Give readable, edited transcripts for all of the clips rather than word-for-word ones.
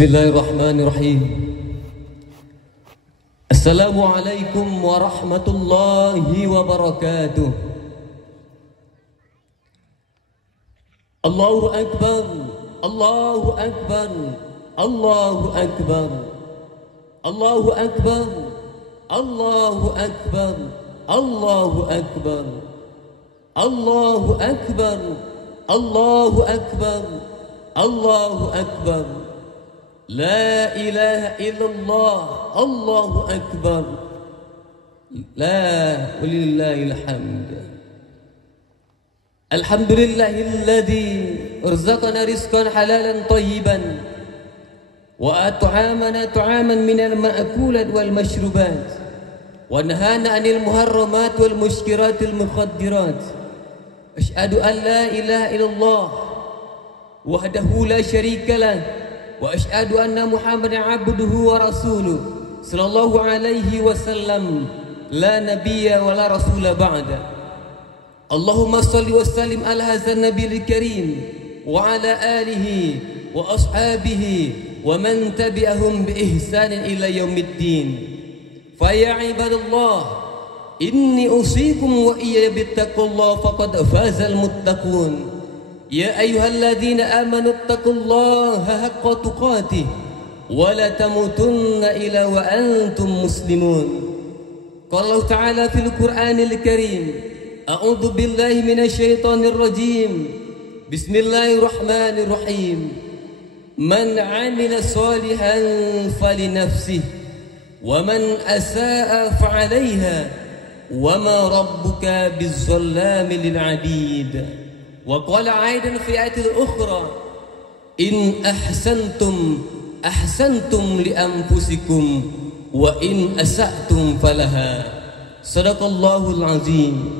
Bismillahirrahmanirrahim. Assalamualaikum warahmatullahi wabarakatuh. Allahu Akbar, Allahu Akbar, Allahu Akbar, Allahu Akbar, Allahu Akbar, Allahu Akbar, Allahu Akbar, Allahu Akbar, Allahu Akbar. La ilaha illallah, Allahu Akbar. La walillahil hamd. Alhamdulillahilladzi arzaqana rizqan halalan tayyiban wa at'amana ta'aman minal ma'kulat wal mashrubat wa nahana 'anil muharramat wal muskiratil mukhaddirat. Asyhadu an la ilaha illallah wahdahu la syarika lah wa asyhadu anna Muhammadan abduhu wa rasuluh sallallahu alaihi wasallam la nabiyya wa la rasula ba'da. Allahumma salli wa sallim ala hadzal nabiyil karim wa ala alihi wa ashabihi wa man tabi'ahum bi ihsanin ila yaumiddin. Fa ya ibadallah, inni usikum wa iyya bittaqullah faqad fazal muttaqun. Ya ayyuhalladzina amanu taqullaha haqqa tuqatih wa la tamutunna illa wa antum muslimun. Qala Allah Ta'ala fil Qur'anil Karim, a'udzu billahi minasy syaithanir rajim. Bismillahirrahmanirrahim. Man 'amila shalihan falinafsihi wa man asaa fa'alaiha wa ma rabbuka bizzallamin lil 'abid. Wa qala aidan fi ayatil ukhra, in ahsantum ahsantum li anfusikum wa in asa'tum falaha. Sadaqallahul azim.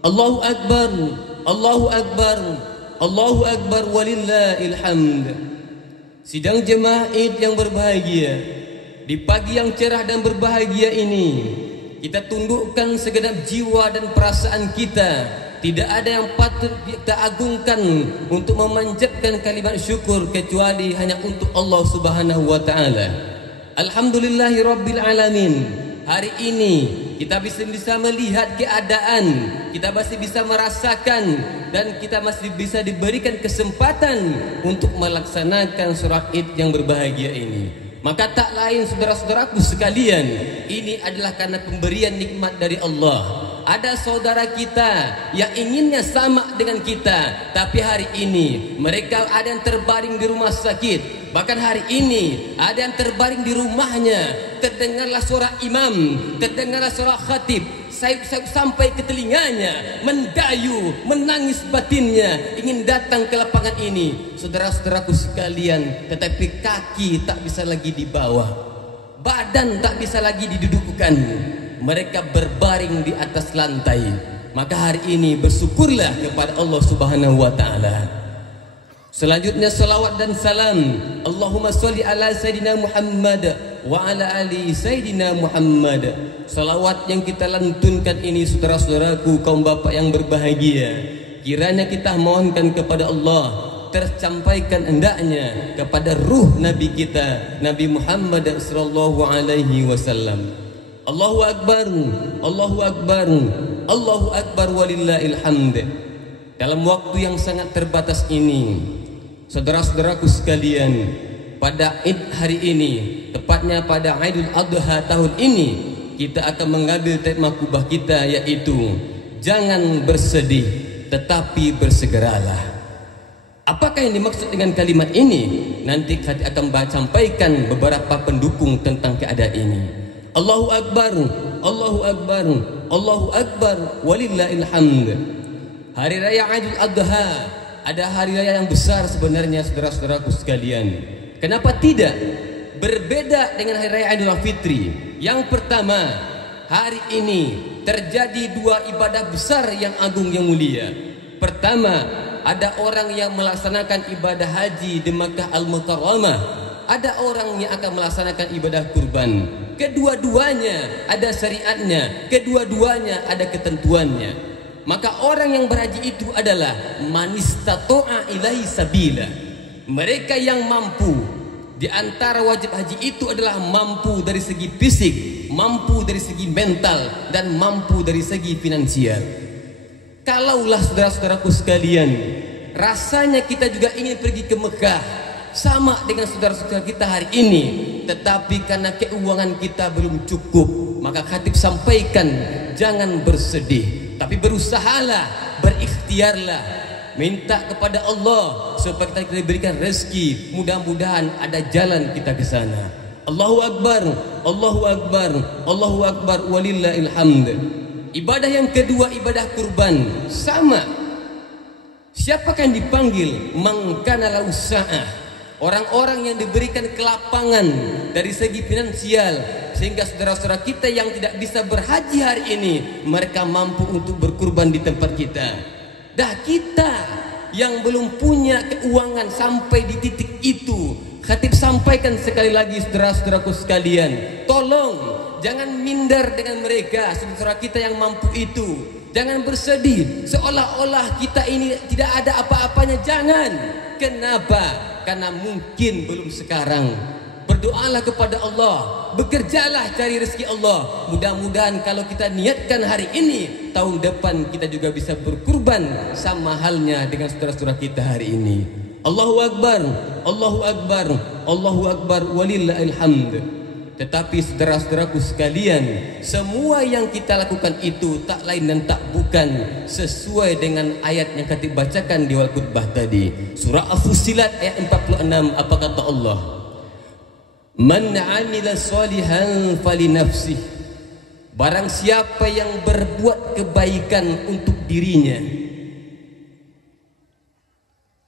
Allahu akbar, Allahu akbar, Allahu akbar walillahil hamd. Sidang jemaah Id yang berbahagia, di pagi yang cerah dan berbahagia ini kita tundukkan segenap jiwa dan perasaan kita. Tidak ada yang patut kita agungkan untuk memanjatkan kalimat syukur kecuali hanya untuk Allah Subhanahu wa taala. Alhamdulillahi rabbil alamin. Hari ini kita bisa melihat keadaan, kita masih bisa merasakan, dan kita masih bisa diberikan kesempatan untuk melaksanakan sholat Id yang berbahagia ini. Maka tak lain saudara-saudaraku sekalian, ini adalah karena pemberian nikmat dari Allah. Ada saudara kita yang inginnya sama dengan kita, tapi hari ini mereka ada yang terbaring di rumah sakit. Bahkan hari ini ada yang terbaring di rumahnya. Terdengarlah suara imam, terdengarlah suara khatib, sayup-sayup sampai ke telinganya, mendayu, menangis batinnya, ingin datang ke lapangan ini. Saudara-saudaraku sekalian, tetapi kaki tak bisa lagi dibawa, badan tak bisa lagi didudukkan. Mereka berbaring di atas lantai. Maka hari ini bersyukurlah kepada Allah Subhanahu wa taala. Selanjutnya salawat dan salam, Allahumma sholli ala Sayyidina Muhammad wa ala ali Sayyidina Muhammad. Salawat yang kita lantunkan ini saudara-saudaraku kaum bapak yang berbahagia, kiranya kita mohonkan kepada Allah tercampaikan hendaknya kepada ruh Nabi kita Nabi Muhammad sallallahu alaihi wasallam. Allahu Akbar, Allahu Akbar, Allahu Akbar walillahil hamd. Dalam waktu yang sangat terbatas ini, saudara-saudaraku sekalian, pada Id hari ini, tepatnya pada Idul Adha tahun ini, kita akan mengambil tema kubah kita, yaitu jangan bersedih tetapi bersegeralah. Apakah yang dimaksud dengan kalimat ini? Nanti saya akan sampaikan beberapa pendukung tentang keadaan ini. Allahu Akbar, Allahu Akbar, Allahu Akbar walillahil hamd. Hari raya Idul Adha ada hari raya yang besar sebenarnya saudara-saudaraku sekalian. Kenapa tidak? Berbeda dengan hari raya Idul Fitri. Yang pertama, hari ini terjadi dua ibadah besar yang agung yang mulia. Pertama, ada orang yang melaksanakan ibadah haji di Makkah Al-Mukarramah. Ada orang yang akan melaksanakan ibadah kurban. Kedua-duanya ada syariatnya, kedua-duanya ada ketentuannya. Maka orang yang berhaji itu adalah manistato'a ilaihi sabila. Mereka yang mampu Di antara wajib haji itu adalah mampu dari segi fisik, mampu dari segi mental, dan mampu dari segi finansial. Kalaulah saudara-saudaraku sekalian, rasanya kita juga ingin pergi ke Mekah sama dengan saudara-saudara kita hari ini, tetapi karena keuangan kita belum cukup, maka khatib sampaikan, jangan bersedih, tapi berusahalah, berikhtiarlah, minta kepada Allah supaya kita diberikan rezeki. Mudah-mudahan ada jalan kita ke sana. Allahu Akbar, Allahu Akbar, Allahu Akbar, walillahil hamd. Ibadah yang kedua, ibadah kurban, sama. Siapakah yang dipanggil? Man kana lahu sa'ah. Orang-orang yang diberikan kelapangan dari segi finansial, sehingga saudara-saudara kita yang tidak bisa berhaji hari ini, mereka mampu untuk berkurban di tempat kita. Dah kita yang belum punya keuangan sampai di titik itu, khatib sampaikan sekali lagi saudara-saudaraku sekalian, tolong jangan minder dengan mereka, saudara kita yang mampu itu. Jangan bersedih seolah-olah kita ini tidak ada apa-apanya. Jangan. Kenapa? Karena mungkin belum sekarang. Berdoalah kepada Allah, bekerjalah cari rezeki Allah. Mudah-mudahan kalau kita niatkan hari ini, tahun depan kita juga bisa berkurban sama halnya dengan saudara-saudara kita hari ini. Allahu Akbar, Allahu Akbar, Allahu Akbar, walillahil hamd. Tetapi saudara-saudaraku sekalian, semua yang kita lakukan itu tak lain dan tak bukan sesuai dengan ayat yang khatib bacakan di awal khutbah tadi. Surah Al-Fussilat ayat 46, apa kata Allah? Man 'amila shalihan falinafsih. Barang siapa yang berbuat kebaikan untuk dirinya.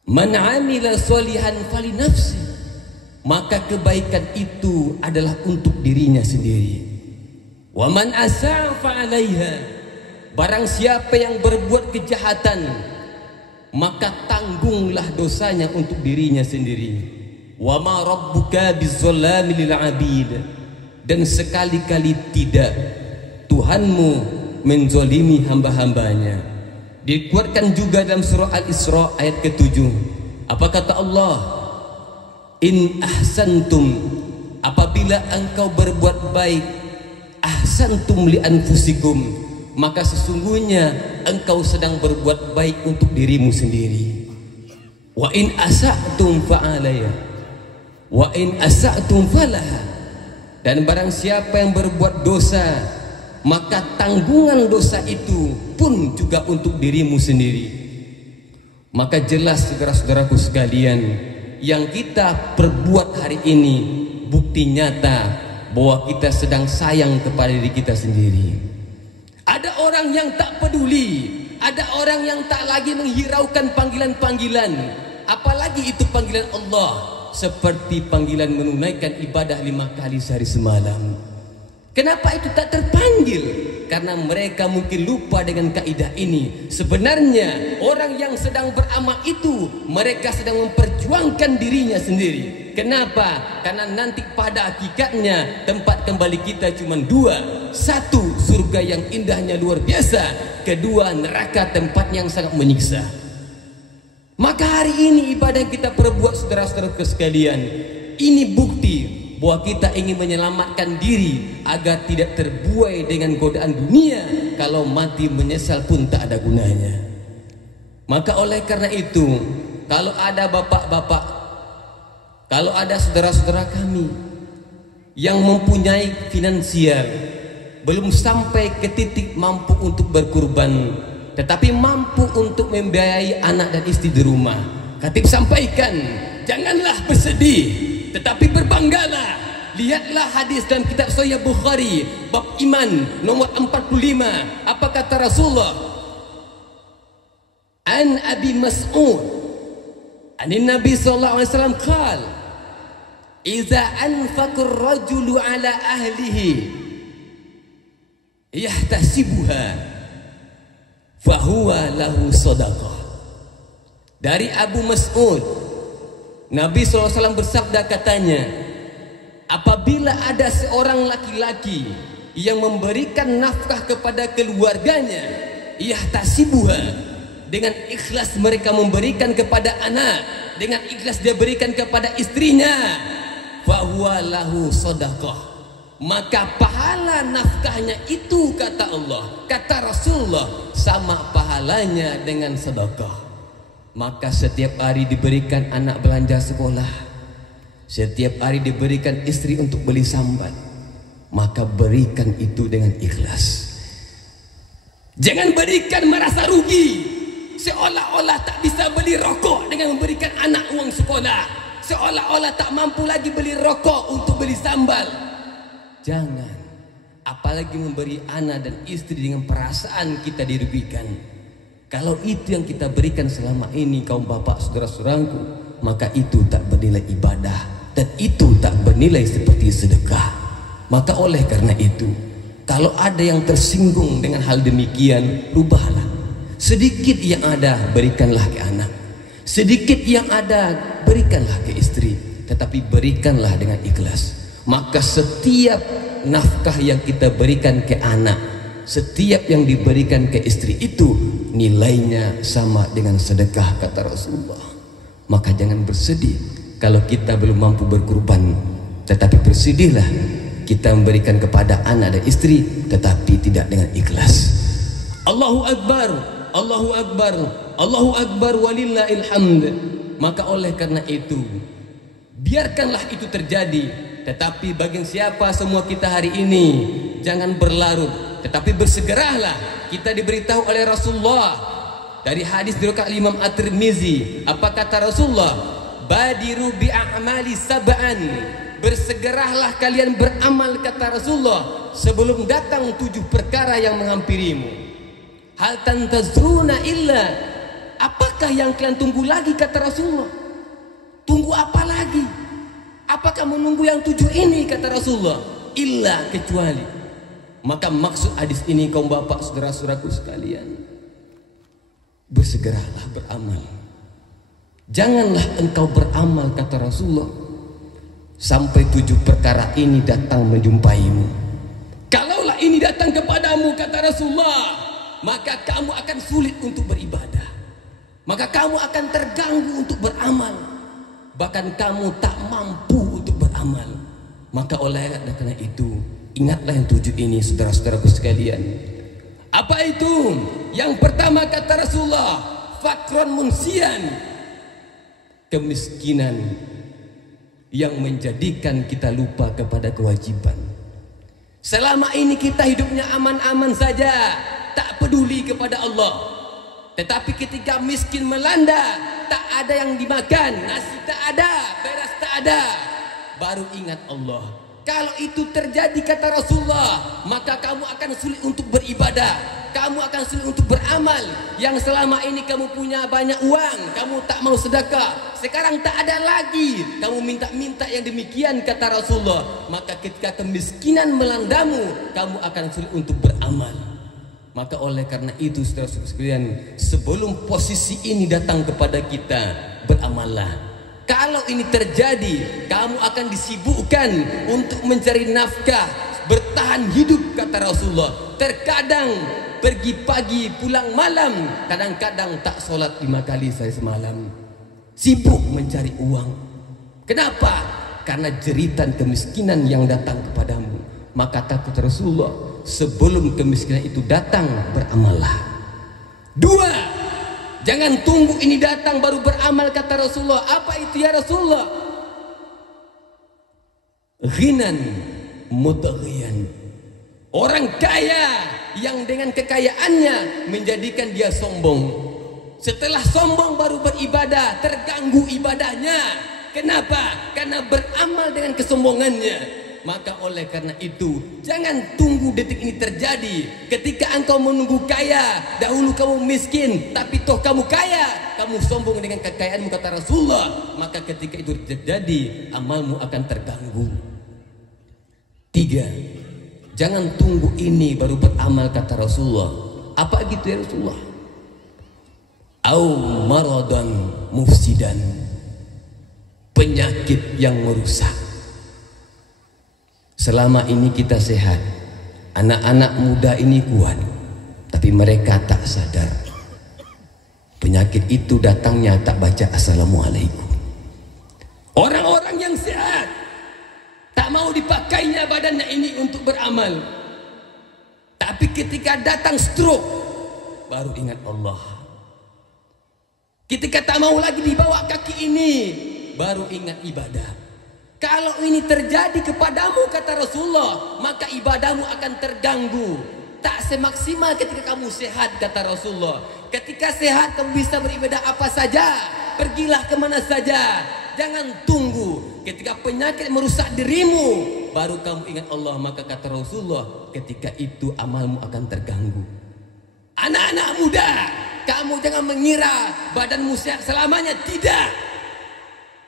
Man 'amila shalihan falinafsih. Maka kebaikan itu adalah untuk dirinya sendiri. Wa man asa'a fa'alaiha. Barang siapa yang berbuat kejahatan, maka tanggunglah dosanya untuk dirinya sendiri. Wa ma rabbuka bizzalami lil 'abid. Dan sekali-kali tidak Tuhanmu menzalimi hamba-hambanya. Dikuatkan juga dalam surah Al-Isra ayat ke-7. Apa kata Allah? In ahsantum, apabila engkau berbuat baik, ahsantum li anfusikum, maka sesungguhnya engkau sedang berbuat baik untuk dirimu sendiri. Wa in asa'tum fa'alaya, wa in asa'tum falaha. Dan barang siapa yang berbuat dosa, maka tanggungan dosa itu pun juga untuk dirimu sendiri. Maka jelas saudara-saudaraku sekalian, yang kita perbuat hari ini bukti nyata bahwa kita sedang sayang kepada diri kita sendiri. Ada orang yang tak peduli, ada orang yang tak lagi menghiraukan panggilan-panggilan, apalagi itu panggilan Allah, seperti panggilan menunaikan ibadah 5 kali sehari semalam. Kenapa itu tak terpanggil? Karena mereka mungkin lupa dengan kaidah ini. Sebenarnya orang yang sedang beramal itu, mereka sedang memperjuangkan dirinya sendiri. Kenapa? Karena nanti pada hakikatnya tempat kembali kita cuma 2. 1, surga yang indahnya luar biasa. 2, neraka tempat yang sangat menyiksa. Maka hari ini ibadah yang kita perbuat saudara-saudara sekalian, ini bukti bahwa kita ingin menyelamatkan diri agar tidak terbuai dengan godaan dunia. Kalau mati menyesal pun tak ada gunanya. Maka oleh karena itu, kalau ada bapak-bapak, kalau ada saudara-saudara kami yang mempunyai finansial, belum sampai ke titik mampu untuk berkurban, tetapi mampu untuk membiayai anak dan istri di rumah, khatib sampaikan, janganlah bersedih, tetapi berbanggalah. Lihatlah hadis dalam kitab Sahih Bukhari bab iman nomor 45. Apa kata Rasulullah? An Abi Mas'ud anin Nabi sallallahu alaihi wasallam qala idza anfaqa ar-rajulu ala ahlihi yahtasibuha fahuwa lahu sadaqah. Dari Abu Mas'ud, Nabi SAW bersabda, katanya, apabila ada seorang laki-laki yang memberikan nafkah kepada keluarganya, yahtasibuha, dengan ikhlas mereka memberikan kepada anak, dengan ikhlas dia berikan kepada istrinya, fahuwa lahu shadaqah. Maka pahala nafkahnya itu, kata Allah, kata Rasulullah, sama pahalanya dengan sedekah. Maka setiap hari diberikan anak belanja sekolah, setiap hari diberikan istri untuk beli sambat, maka berikan itu dengan ikhlas. Jangan berikan merasa rugi, seolah-olah tak bisa beli rokok dengan memberikan anak uang sekolah, seolah-olah tak mampu lagi beli rokok untuk beli sambal. Jangan, apalagi memberi anak dan istri dengan perasaan kita dirugikan. Kalau itu yang kita berikan selama ini, kaum bapak saudara-saudaraku, maka itu tak bernilai ibadah dan itu tak bernilai seperti sedekah. Maka oleh karena itu, kalau ada yang tersinggung dengan hal demikian, rubahlah. Sedikit yang ada berikanlah ke anak, sedikit yang ada berikanlah ke istri, tetapi berikanlah dengan ikhlas. Maka setiap nafkah yang kita berikan ke anak, setiap yang diberikan ke istri itu nilainya sama dengan sedekah, kata Rasulullah. Maka jangan bersedih kalau kita belum mampu berkurban, tetapi bersedihlah kita memberikan kepada anak dan istri tetapi tidak dengan ikhlas. Allahu Akbar, Allahu Akbar, Allahu Akbar walillahil hamd. Maka oleh karena itu, biarkanlah itu terjadi. Tetapi bagi siapa semua kita hari ini, jangan berlarut, tetapi bersegeralah. Kita diberitahu oleh Rasulullah dari hadis diriwayatkan Imam At-Tirmizi, apa kata Rasulullah? Badiru bi'amali sab'an. Bersegeralah kalian beramal, kata Rasulullah, sebelum datang 7 perkara yang menghampirimu. Hal tantazruna illa, apakah yang kalian tunggu lagi, kata Rasulullah? Tunggu apa lagi? Apakah menunggu yang 7 ini, kata Rasulullah? Illa, kecuali. Maka maksud hadis ini, kaum bapak saudara-saudaraku sekalian, bersegeralah beramal. Janganlah engkau beramal, kata Rasulullah, sampai 7 perkara ini datang menjumpaimu. Kalaulah ini datang kepadamu, kata Rasulullah, maka kamu akan sulit untuk beribadah, maka kamu akan terganggu untuk beramal, bahkan kamu tak mampu untuk beramal. Maka oleh karena itu, ingatlah yang 7 ini, saudara-saudaraku sekalian. Apa itu? Yang pertama, kata Rasulullah, fakron munsian, kemiskinan yang menjadikan kita lupa kepada kewajiban. Selama ini kita hidupnya aman-aman saja, tak peduli kepada Allah. Tetapi ketika miskin melanda, tak ada yang dimakan, nasi tak ada, beras tak ada, baru ingat Allah. Kalau itu terjadi, kata Rasulullah, maka kamu akan sulit untuk beribadah, kamu akan sulit untuk beramal. Yang selama ini kamu punya banyak uang, kamu tak mau sedekah, sekarang tak ada lagi, kamu minta-minta yang demikian, kata Rasulullah. Maka ketika kemiskinan melandamu, kamu akan sulit untuk beramal. Maka oleh karena itu, saudara-saudara sekalian, sebelum posisi ini datang kepada kita, beramallah. Kalau ini terjadi, kamu akan disibukkan untuk mencari nafkah, bertahan hidup, kata Rasulullah. Terkadang pergi pagi pulang malam, kadang-kadang tak sholat 5 kali semalam, sibuk mencari uang. Kenapa? Karena jeritan kemiskinan yang datang kepadamu. Maka takut Rasulullah, sebelum kemiskinan itu datang, beramallah. 2, jangan tunggu ini datang baru beramal, kata Rasulullah. Apa itu, ya Rasulullah? Ghinan mutaghiyan, orang kaya yang dengan kekayaannya menjadikan dia sombong. Setelah sombong baru beribadah, terganggu ibadahnya. Kenapa? Karena beramal dengan kesombongannya. Maka oleh karena itu, jangan tunggu detik ini terjadi. Ketika engkau menunggu kaya, dahulu kamu miskin, tapi toh kamu kaya, kamu sombong dengan kekayaanmu, kata Rasulullah. Maka ketika itu terjadi, amalmu akan terganggu. 3, jangan tunggu ini baru beramal, kata Rasulullah. Apa gitu, ya Rasulullah? Au maradan mufsidan, penyakit yang merusak. Selama ini kita sehat, anak-anak muda ini kuat, tapi mereka tak sadar penyakit itu datangnya tak baca assalamualaikum. Orang-orang yang sehat, mau dipakainya badannya ini untuk beramal. Tapi ketika datang stroke, baru ingat Allah. Ketika tak mau lagi dibawa kaki ini, baru ingat ibadah. Kalau ini terjadi kepadamu, kata Rasulullah, maka ibadahmu akan terganggu. Tak semaksimal ketika kamu sehat, kata Rasulullah. Ketika sehat kamu bisa beribadah apa saja, pergilah kemana saja. Jangan tunggu ketika penyakit merusak dirimu, baru kamu ingat Allah. Maka kata Rasulullah, ketika itu amalmu akan terganggu. Anak-anak muda, kamu jangan mengira badanmu sehat selamanya. Tidak.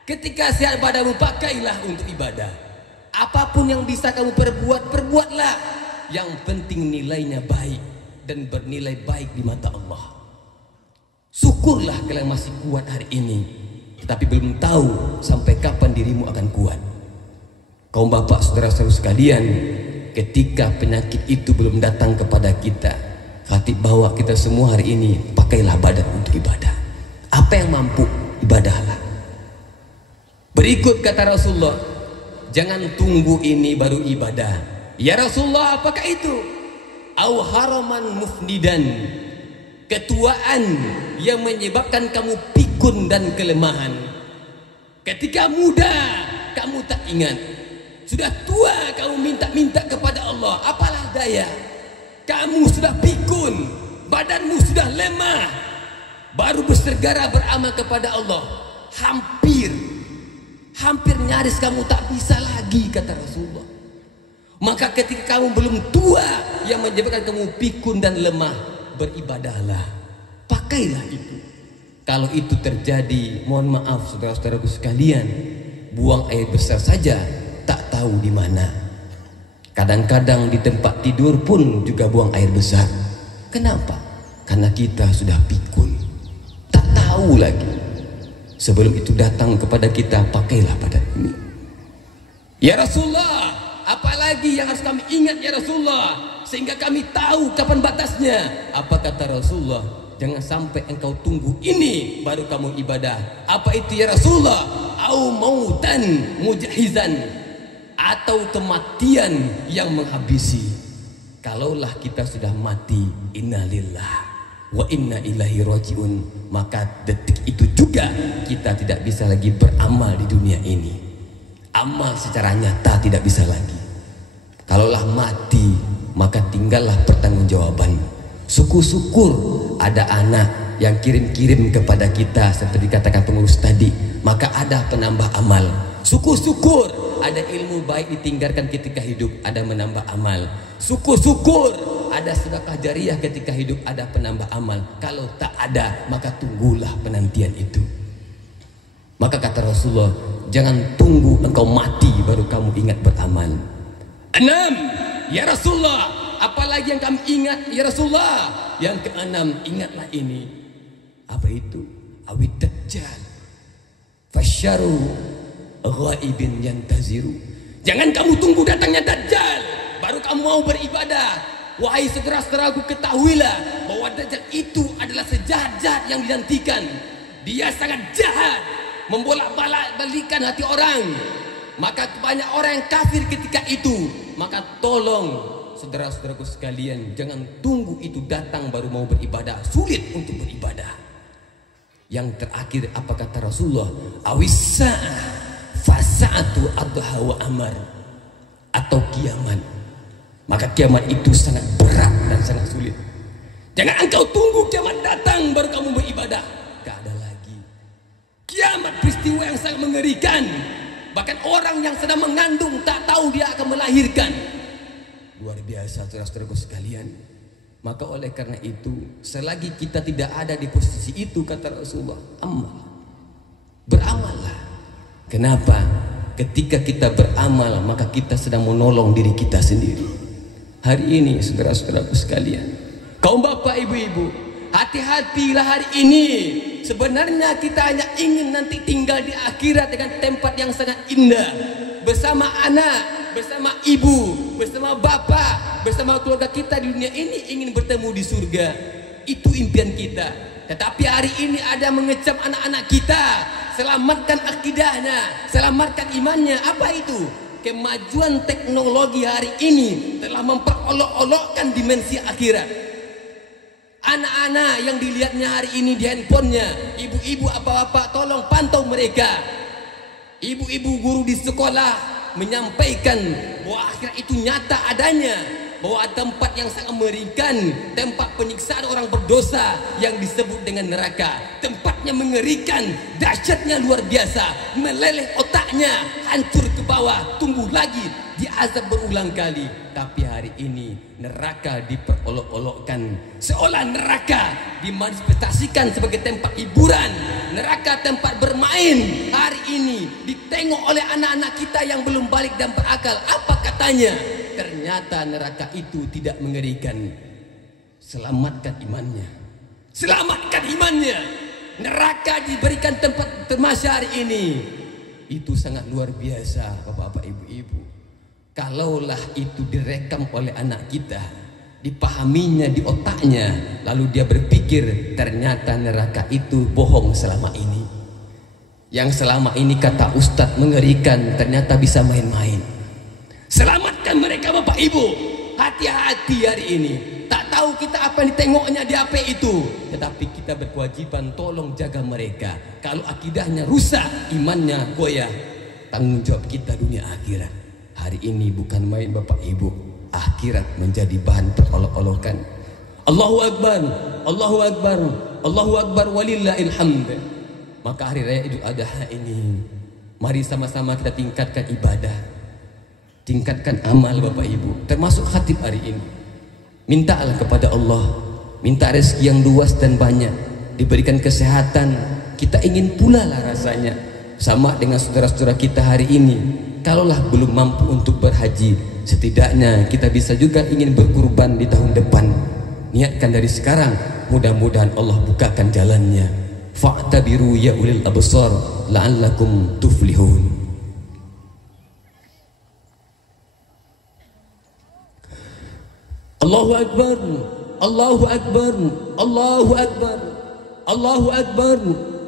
Ketika sehat badanmu, pakailah untuk ibadah. Apapun yang bisa kamu perbuat, perbuatlah. Yang penting nilainya baik dan bernilai baik di mata Allah. Syukurlah kalian masih kuat hari ini, tetapi belum tahu sampai kapan dirimu akan kuat. Kaum bapak, saudara-saudara sekalian, ketika penyakit itu belum datang kepada kita, hati bawa kita semua hari ini, pakailah badan untuk ibadah. Apa yang mampu, ibadahlah. Berikut kata Rasulullah, jangan tunggu ini baru ibadah. Ya Rasulullah, apakah itu? Au haraman mufnidan, ketuaan yang menyebabkan kamu pikun dan kelemahan. Ketika muda kamu tak ingat, sudah tua kamu minta-minta kepada Allah, apalah daya. Kamu sudah pikun, badanmu sudah lemah, baru bersergara beramal kepada Allah. Hampir nyaris kamu tak bisa lagi, kata Rasulullah. Maka ketika kamu belum tua yang menyebabkan kamu pikun dan lemah, beribadahlah, pakailah itu. Kalau itu terjadi, mohon maaf saudara-saudaraku sekalian, buang air besar saja tak tahu di mana. Kadang-kadang di tempat tidur pun juga buang air besar. Kenapa? Karena kita sudah pikun, tak tahu lagi. Sebelum itu datang kepada kita, pakailah pada ini. Ya Rasulullah, apalagi yang harus kami ingat ya Rasulullah, sehingga kami tahu kapan batasnya. Apa kata Rasulullah? Jangan sampai engkau tunggu ini baru kamu ibadah. Apa itu ya Rasulullah? Au mautan mujahizan, atau kematian yang menghabisi. Kalaulah kita sudah mati, innalillah wa inna ilaihi rajiun, maka detik itu juga kita tidak bisa lagi beramal di dunia ini. Amal secara nyata tidak bisa lagi. Kalaulah mati, maka tinggallah pertanggungjawaban. Syukur-syukur ada anak yang kirim-kirim kepada kita seperti katakan pengurus tadi, maka ada penambah amal. Syukur-syukur ada ilmu baik ditinggalkan ketika hidup, ada menambah amal. Syukur-syukur ada sedekah jariah ketika hidup, ada penambah amal. Kalau tak ada, maka tunggulah penantian itu. Maka kata Rasulullah, jangan tunggu engkau mati baru kamu ingat beramal. 6. Ya Rasulullah, apalagi yang kami ingat ya Rasulullah? Yang ke-6, ingatlah ini. Apa itu? Awid dajjal fasyaru ghaibin yantaziru. Jangan kamu tunggu datangnya Dajjal baru kamu mau beribadah. Wahai saudara-saudaraku, ketahuilah bahwa Dajjal itu adalah sejahat-jahat yang dinantikan. Dia sangat jahat, membolak-balikan hati orang. Maka banyak orang yang kafir ketika itu. Maka tolong saudara-saudaraku sekalian, jangan tunggu itu datang baru mau beribadah. Sulit untuk beribadah. Yang terakhir apa kata Rasulullah? Awisa'ah fasa'atu adha wa amar, atau kiamat. Maka kiamat itu sangat berat dan sangat sulit. Jangan engkau tunggu kiamat datang baru kamu beribadah. Gak ada lagi. Kiamat peristiwa yang sangat mengerikan. Bahkan orang yang sedang mengandung tak tahu dia akan melahirkan. Luar biasa saudara-saudaraku sekalian. Maka oleh karena itu, selagi kita tidak ada di posisi itu, kata Rasulullah, beramallah. Kenapa? Ketika kita beramal, maka kita sedang menolong diri kita sendiri. Hari ini saudara-saudaraku sekalian, kaum bapak ibu-ibu, hati-hatilah hari ini. Sebenarnya kita hanya ingin nanti tinggal di akhirat dengan tempat yang sangat indah, bersama anak, bersama ibu, bersama bapak, bersama keluarga kita di dunia ini, ingin bertemu di surga. Itu impian kita. Tetapi hari ini ada mengecam anak-anak kita, selamatkan akidahnya, selamatkan imannya. Apa itu? kemajuan teknologi hari ini telah memperolok-olokkan dimensi akhirat. Anak-anak yang dilihatnya hari ini di handphonenya, ibu-ibu, bapak-bapak, tolong pantau mereka. Ibu-ibu guru di sekolah menyampaikan bahwa akhirat itu nyata adanya, bahwa tempat yang sangat mengerikan, tempat penyiksaan orang berdosa yang disebut dengan neraka. Tempatnya mengerikan, dahsyatnya luar biasa, meleleh otaknya, hancur ke bawah, tumbuh lagi, diazab berulang kali. Tapi hari ini neraka diperolok-olokkan, seolah neraka dimanifestasikan sebagai tempat hiburan, neraka tempat bermain. Hari ini ditengok oleh anak-anak kita yang belum balik dan berakal. Apa katanya? Ternyata neraka itu tidak mengerikan. Selamatkan imannya, selamatkan imannya. Neraka diberikan tempat termasya hari ini. Itu sangat luar biasa, bapak-bapak, ibu-ibu. Kalaulah itu direkam oleh anak kita, dipahaminya di otaknya, lalu dia berpikir ternyata neraka itu bohong selama ini. Yang selama ini kata ustadz mengerikan, ternyata bisa main-main. Selamatkan mereka, bapak ibu. Hati-hati hari ini. Tak tahu kita apa yang ditengoknya di HP itu, tetapi kita berkewajiban tolong jaga mereka. Kalau akidahnya rusak, imannya goyah, tanggung jawab kita dunia akhirat. Hari ini bukan main, bapak ibu. Akhirat menjadi bahan perolok-olokan. Allahu Akbar, Allahu Akbar, Allahu Akbar, walillahil hamd. Maka hari raya Idul Adha ini, mari sama-sama kita tingkatkan ibadah, tingkatkan amal, bapak ibu. Termasuk khatib hari ini. Mintalah kepada Allah, minta rezeki yang luas dan banyak, diberikan kesehatan. Kita ingin pula lah rasanya sama dengan saudara-saudara kita hari ini. Kalaulah belum mampu untuk berhaji, setidaknya kita bisa juga ingin berkurban di tahun depan. Niatkan dari sekarang, mudah-mudahan Allah bukakan jalannya. Fa'tabiru ya ulil absar la'allakum tuflihun. Allahu Akbar, Allahu Akbar, Allahu Akbar, Allahu Akbar,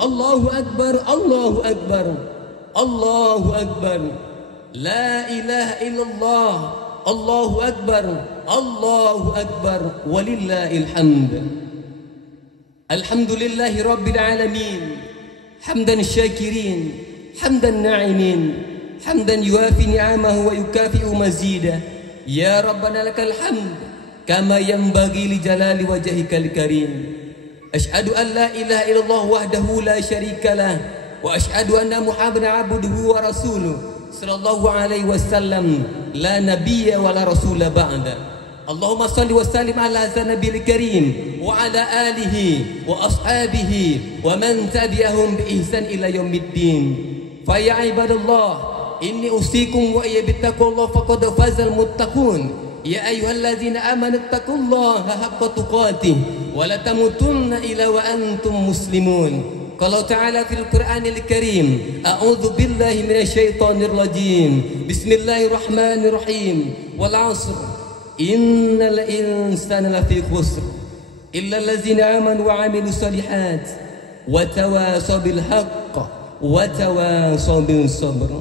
Allahu Akbar, Allahu Akbar, Allahu Akbar. La ilaha illallah, Allahu Akbar, Allahu Akbar, walillahil hamd. Alhamdulillahi rabbil alamin, hamdan syakirin, hamdan na'imin, hamdan yuafi ni'amahu wa yukafi'u mazidah. Ya Rabbana lakal hamd kama yanbaghi li jalali wajhikal karim. Asyhadu an la ilaha illallah wahdahu la syarika lah, wa asyhadu anna Muhammadan abduhu wa rasuluh sallallahu alaihi wasallam, la nabiyya wa la rasula ba'da. Allahumma salli wa sallim ala nabiyil karim wa ala alihi wa ashabihi wa man tabi'ahum bi ihsan ila yaumiddin. Fa ya ibadallah, inni usikum wa iyyabittaqullah faqad fazal muttaqun. Ya ayyuhalladzina amanu taqullaha haqqa tuqatih wa la tamutunna illa wa antum muslimun. Qala ta'ala fil Qur'anil Karim, a'udzu billahi minasyaitonir rajim. Bismillahirrahmanirrahim. Wal 'asr innal insana lafi khusr illa alladzina amanu wa 'amilus shalihat wa tawasaw bil haqq wa tawasaw bis sabr.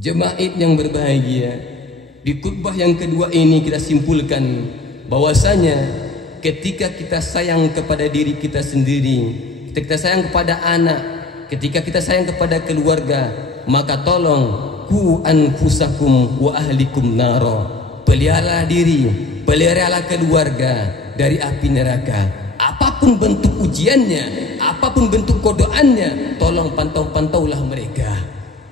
Jemaah yang berbahagia, di khutbah yang kedua ini kita simpulkan bahwasanya ketika kita sayang kepada diri kita sendiri, ketika kita sayang kepada anak, ketika kita sayang kepada keluarga, maka tolong ku anfusakum wa ahlikum naro. Peliharalah diri, peliharalah keluarga dari api neraka. Apapun bentuk ujiannya, apapun bentuk kodoannya, tolong pantau-pantaulah mereka.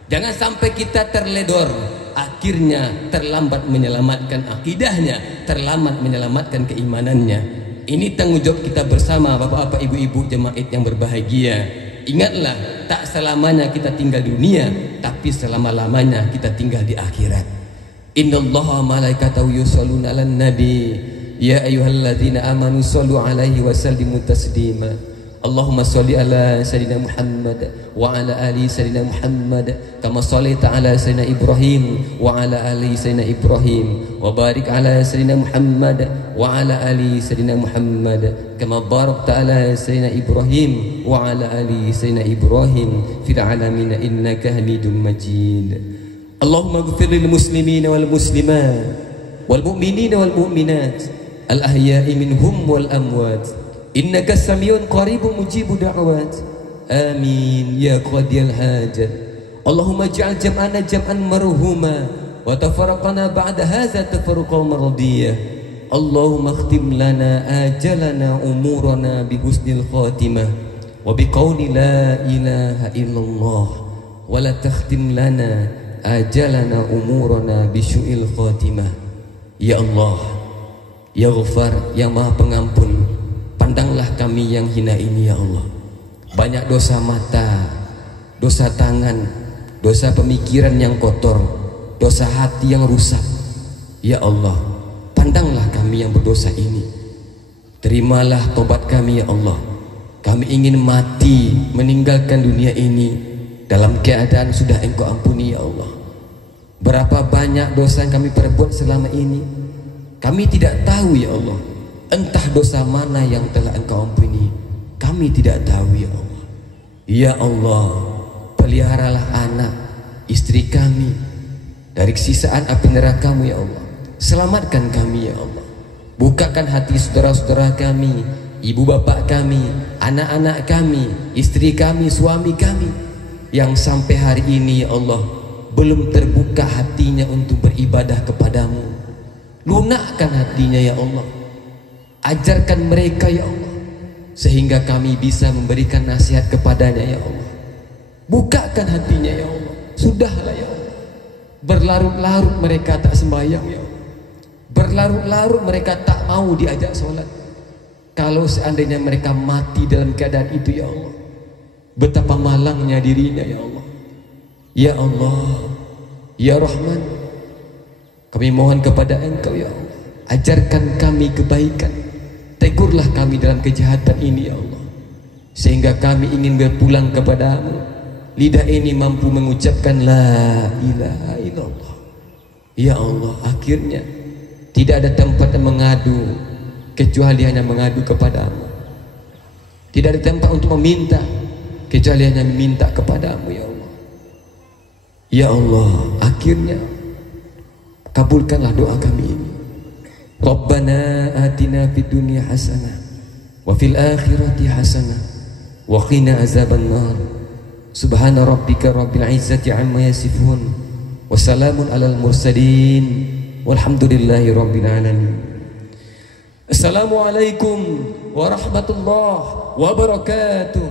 Jangan sampai kita terledor, akhirnya terlambat menyelamatkan akidahnya, terlambat menyelamatkan keimanannya. Ini tanggung jawab kita bersama, bapak-bapak, ibu-ibu, jemaat yang berbahagia. Ingatlah, tak selamanya kita tinggal di dunia, tapi selama-lamanya kita tinggal di akhirat. Innallaha malaikatahu yusholluna 'alan nabi, ya ayyuhalladzina amanu shollu 'alaihi wa sallimu taslima. Allahumma sholli ala sayyidina Muhammad wa ala ali sayyidina Muhammad kama shallaita ala sayyidina Ibrahim wa ala ali sayyidina Ibrahim wa barik ala sayyidina Muhammad wa ala ali sayyidina Muhammad kama barakta ala sayyidina Ibrahim wa ala ali sayyidina Ibrahim fil alamin innaka Hamidum Majid. Allahumma ighfir lil muslimina wal muslimat wal mu'minina wal mu'minat al ahya'i minhum wal amwat innaka samiun qaribun mujibu da'wat. Amin ya qadiyal hajat. Allahumma ij'al jam'ana jam'an marhuma wa tafarraqana ba'da hadza tafarruqan maradiyah. Allahumma khtim lana ajalana umurana bi husnil khatimah wa bi qawli la ilaha illallah wa la takhtim lana ajalana umurana bi syu'il khatimah. Ya Allah, ya Ghaffar, yang Maha Pengampun, pandanglah kami yang hina ini ya Allah. Banyak dosa mata, dosa tangan, dosa pemikiran yang kotor, dosa hati yang rusak. Ya Allah, pandanglah kami yang berdosa ini. Terimalah tobat kami ya Allah. Kami ingin mati meninggalkan dunia ini dalam keadaan sudah Engkau ampuni ya Allah. Berapa banyak dosa yang kami perbuat selama ini, kami tidak tahu ya Allah. Entah dosa mana yang telah Engkau ampuni, kami tidak tahu ya Allah. Ya Allah, peliharalah anak, istri kami dari sisaan api neraka-Mu ya Allah. Selamatkan kami ya Allah. Bukakan hati saudara-saudara kami, ibu bapak kami, anak-anak kami, istri kami, suami kami yang sampai hari ini ya Allah belum terbuka hatinya untuk beribadah kepadamu. Lunakkan hatinya ya Allah. Ajarkan mereka ya Allah, sehingga kami bisa memberikan nasihat kepadanya ya Allah. Bukakan hatinya ya Allah. Sudahlah ya Allah. Berlarut-larut mereka tak sembahyang ya Allah. Berlarut-larut mereka tak mau diajak sholat. Kalau seandainya mereka mati dalam keadaan itu ya Allah, betapa malangnya dirinya ya Allah. Ya Allah, ya Rahman, kami mohon kepada Engkau ya Allah, ajarkan kami kebaikan, tegurlah kami dalam kejahatan ini ya Allah, sehingga kami ingin berpulang kepadamu. Lidah ini mampu mengucapkan la ilaha illallah. Ya Allah, akhirnya tidak ada tempat yang mengadu kecuali hanya mengadu kepadamu. Tidak ada tempat untuk meminta kecuali hanya meminta kepadamu ya Allah. Ya Allah, akhirnya kabulkanlah doa kami ini. Rabbana atina fid dunya hasanah wa fil akhirati hasanah wa qina azabannar. Subhana rabbika rabbil izzati amma yasifun wa salamun alal mursalin walhamdulillahi rabbil alamin. Assalamualaikum warahmatullahi wabarakatuh.